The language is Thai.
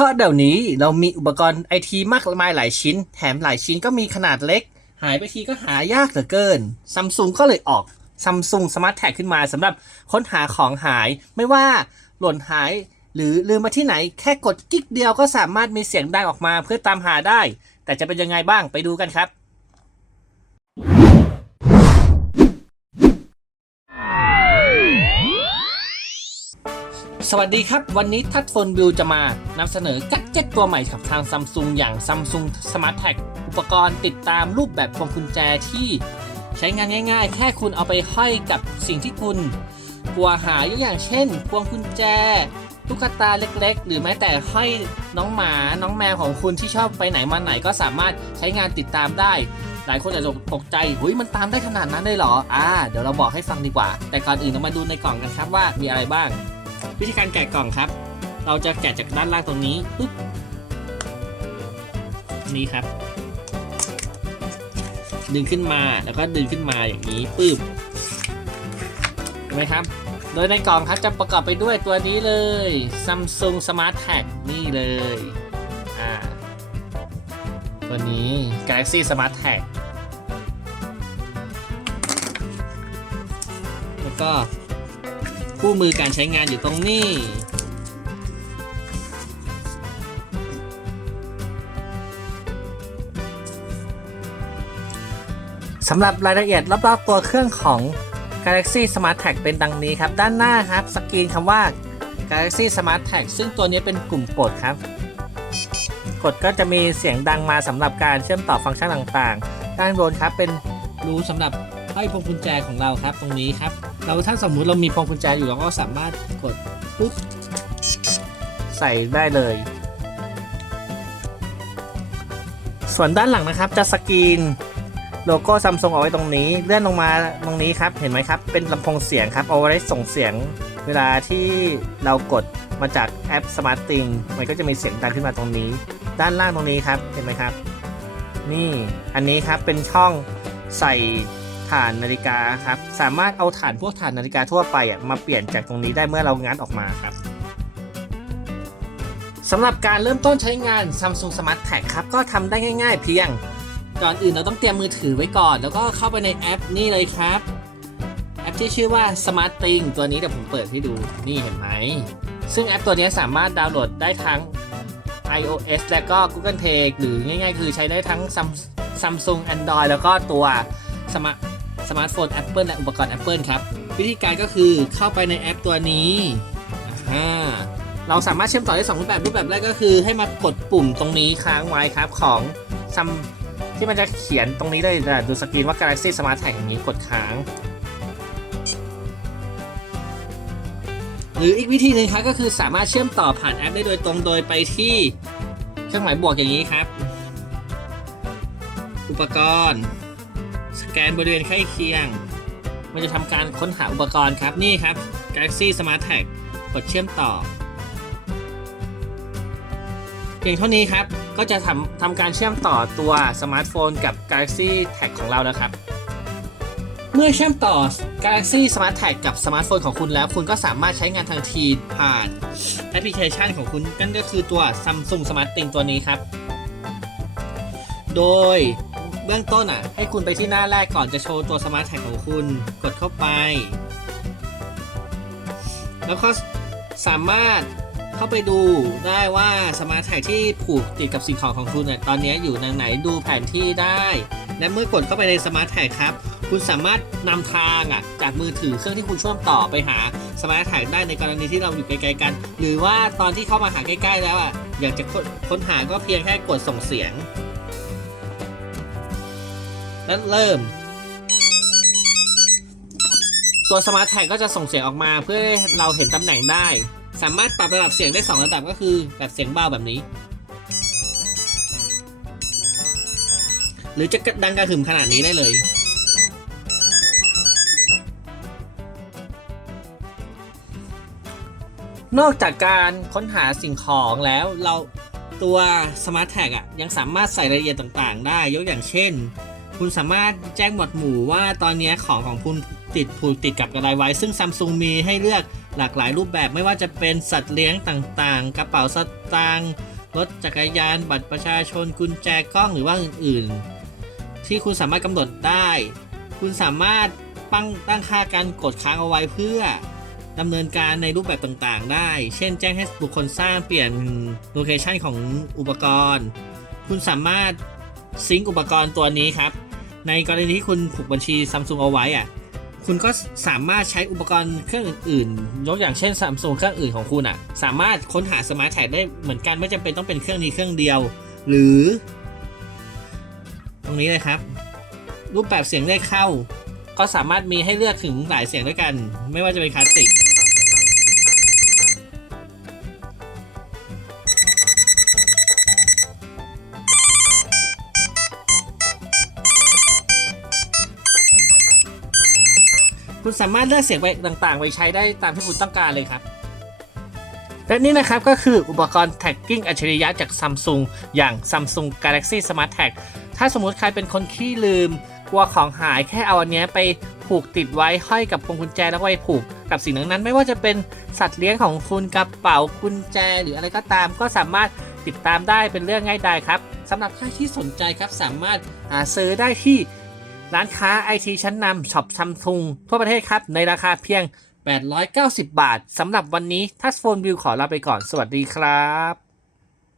ราะเดี๋ยวนี้เรามีอุปกรณ์ไอทีมากมายหลายชิ้น แถมหลายชิ้นก็มีขนาดเล็ก หายไปทีก็หายากเหลือเกินซัมซุงก็เลยออกซัมซุงสมาร์ทแท็กขึ้นมาสำหรับค้นหาของหายไม่ว่าหล่นหายหรือลืมมาที่ไหนแค่กดกิ๊กเดียวก็สามารถมีเสียงดังออกมาเพื่อตามหาได้ แต่จะเป็นยังไงบ้างไปดูกันครับ สวัสดีครับ วันนี้ทัดโฟนวิวจะมานำเสนอกัจเจ็ตตัวใหม่กับทางซัมซุงอย่าง Samsung Smart Tag อุปกรณ์ติดตามรูปแบบพวงกุญแจที่ใช้งานง่าย ๆ แค่คุณเอาไปห้อยกับสิ่งที่คุณกลัวหายกอย่างเช่น พวงกุญแจตุ๊กตาเล็กๆ หรือแม้แต่ห้อยน้องหมาน้องแมวของคุณที่ชอบไปไหนมาไหนก็สามารถใช้งานติดตามได้ หลายคนอาจจะตกใจหุยมันตามได้ขนาดนั้นได้เหรออ่าเดี๋ยวเราบอกให้ฟังดีกว่า แต่ก่อนอื่นเรามาดูในกล่องกันครับว่ามีอะไรบ้าง วิธีการแกะกล่องครับ เราจะแกะจากด้านล่างตรงนี้ปึ๊บนี่ครับ ดึงขึ้นมาแล้วก็ดึงขึ้นมาอย่างนี้ปึ๊บเห็นไหมครับ โดยในกล่องครับจะประกอบไปด้วยตัวนี้เลย Samsung Smart Tag นี่เลยอ่าตัวนี้ Galaxy Smart Tag แล้วก็ คู่มือการใช้งานอยู่ตรงนี้ สำหรับรายละเอียดรอบๆตัวเครื่องของ Galaxy Smart Tag เป็นดังนี้ครับ ด้านหน้าครับ สกรีนคำว่า Galaxy Smart Tag ซึ่งตัวนี้เป็นกลุ่มกดครับ กดก็จะมีเสียงดังมาสำหรับการเชื่อมต่อฟังก์ชันต่างๆ ด้านบนครับเป็นรูสำหรับ ห้อยพวงกุญแจของเราครับตรงนี้ครับ เราถ้าสมมุติเรามีพวงกุญแจอยู่เราก็สามารถกดปุ๊บใส่ได้เลย ส่วนด้านหลังนะครับจะสกรีนโลโก้ซัมซุงเอาไว้ตรงนี้ เลื่อนลงมาตรงนี้ครับเห็นไหมครับ เป็นลำโพงเสียงครับเอาไว้ส่งเสียงเวลาที่เรากดมาจากแอป Smart t h i n g มันก็จะมีเสียงดังขึ้นมาตรงนี้ ด้านล่างตรงนี้ครับเห็นไหมครับ นี่อันนี้ครับเป็นช่องใส่ ฐานนาฬิกาครับสามารถเอาฐานพวกฐานนาฬิกาทั่วไปอะมาเปลี่ยนจากตรงนี้ได้เมื่อเรางัดออกมาครับสำหรับการเริ่มต้นใช้งาน Samsung Smart Tag ครับก็ทำได้ง่าย ๆ เพียง ก่อนอื่นเราต้องเตรียมมือถือไว้ก่อน แล้วก็เข้าไปในแอปนี่เลยครับ แอปที่ชื่อว่า Smart t h i n g ตัวนี้เดี๋ยวผมเปิดให้ดูนี่เห็นไหม ซึ่งแอปตัวนี้สามารถดาวน์โหลดได้ทั้ง iOS และก็ Google Play หรือง่ายๆ คือใช้ได้ทั้ง Samsung Android แล้วก็ตัวสมาร์ท สมาร์ทโฟน Apple และอุปกรณ์ Apple ครับ วิธีการก็คือเข้าไปในแอปตัวนี้อ่าเราสามารถเชื่อมต่อได้สองรูปแบบรูปแบบแรกก็คือ ให้มากดปุ่มตรงนี้ค้างไว้ครับของซัมที่มันจะเขียนตรงนี้เลยดูสกรีนว่า Galaxy Smart Tag อย่างนี้กดค้าง หรืออีกวิธีหนึ่งครับก็คือสามารถเชื่อมต่อผ่านแอปได้โดยตรงโดยไปที่เครื่องหมายบวกอย่างนี้ครับ อุปกรณ์ สแกนบริเวณใกล้เคียง มันจะทำการค้นหาอุปกรณ์ครับ นี่ครับ Galaxy Smart Tag กดเชื่อมต่อเพียงเท่านี้ครับ ก็จะทำทำการเชื่อมต่อตัวสมาร์ทโฟนกับ Galaxy Tag ของเราแล้วครับ เมื่อเชื่อมต่อ Galaxy Smart Tag กับสมาร์ทโฟนของคุณแล้ว คุณก็สามารถใช้งานทันทีผ่านแอปพลิเคชันของคุณนั่นก็คือตัว Samsung Smart t h i n g ตัวนี้ครับ โดย บื้องต้นอะ ให้คุณไปที่หน้าแรกก่อนจะโชว์ตัว Smart Tag ของคุณ กดเข้าไป แล้วก็สามารถเข้าไปดูได้ว่า Smart Tag ที่ผูกติดกับสิ่งของของคุณเนี่ยตอนนี้อยู่ในไหนดูแผนที่ได้ และเมื่อกดเข้าไปใน Smart Tag ครับ คุณสามารถนำทางอะจากมือถือเครื่องที่คุณเชื่อมต่อไปหา Smart Tag ได้ในกรณีที่เราอยู่ไกลๆกัน หรือว่าตอนที่เข้ามาหาใกล้ๆแล้วอะอยากจะค้นหาก็เพียงแค่กดส่งเสียง และเริ่ม ตัว Smart Tag ก็จะส่งเสียงออกมาเพื่อให้เราเห็นตำแหน่งได้ สามารถปรับระดับเสียงได้ 2 ระดับก็คือแบบเสียงเบาแบบนี้ หรือจะดังกระหึ่มขนาดนี้ได้เลยนอกจากการค้นหาสิ่งของแล้วเราตัว Smart Tag อะยังสามารถใส่รายละเอียดต่างๆ ได้ยกอย่างเช่น คุณสามารถแจ้งหมวดหมู่ว่าตอนนี้ของของคุณติดผูกติดกับอะไรไว้ ซึ่ง Samsung มีให้เลือกหลากหลายรูปแบบไม่ว่าจะเป็นสัตว์เลี้ยงต่างๆ กระเป๋าสตางค์รถจักรยาน บัตรประชาชนกุญแจกล้องหรือว่าอื่นๆ ที่คุณสามารถกำหนดได้ คุณสามารถตั้งตั้งค่าการกดค้างเอาไว้เพื่อดำเนินการในรูปแบบต่างๆ ได้ เช่น แจ้งให้บุคคลสร้างเปลี่ยนโลเคชันของอุปกรณ์ คุณสามารถซิงก์อุปกรณ์ตัวนี้ครับ ในกรณีที่คุณผูกบัญชีซัมซุงเอาไว้อะคุณก็สามารถใช้อุปกรณ์เครื่องอื่นๆยกอย่างเช่นซัมซุงเครื่องอื่นของคุณอะ สามารถค้นหาสมาร์ทแท็กได้เหมือนกันไม่จำเป็นต้องเป็นเครื่องนี้เครื่องเดียว หรือ ตรงนี้เลยครับ รูปแบบเสียงเรียกเข้า ก็สามารถมีให้เลือกถึงหลายเสียงด้วยกัน ไม่ว่าจะเป็นคลาสสิก คุณสามารถเลือกเสียงไปต่างๆ ไว้ใช้ได้ตามที่คุณต้องการเลยครับ และนี่นะครับก็คืออุปกรณ์แท็กกิ้งอัจฉริยะจากซัมซุงอย่าง Samsung Galaxy Smart Tag ถ้าสมมุติใครเป็นคนขี้ลืม กลัวของหายแค่เอาอันนี้ไปผูกติดไว้ห้อยกับพวงกุญแจแล้วไว้ผูกกับสิ่งนั้น ไม่ว่าจะเป็นสัตว์เลี้ยงของคุณกระเป๋ากุญแจหรืออะไรก็ตาม ก็สามารถติดตามได้เป็นเรื่องง่ายดายครับสำหรับใครที่สนใจครับสามารถหาซื้อได้ที่ ร้านค้าไอทีชั้นนำช็อปซัมซุงทั่วประเทศครับ ในราคาเพียง 890 บาทสำหรับวันนี้ทัสโฟนวิวขอลาไปก่อนสวัสดีครับ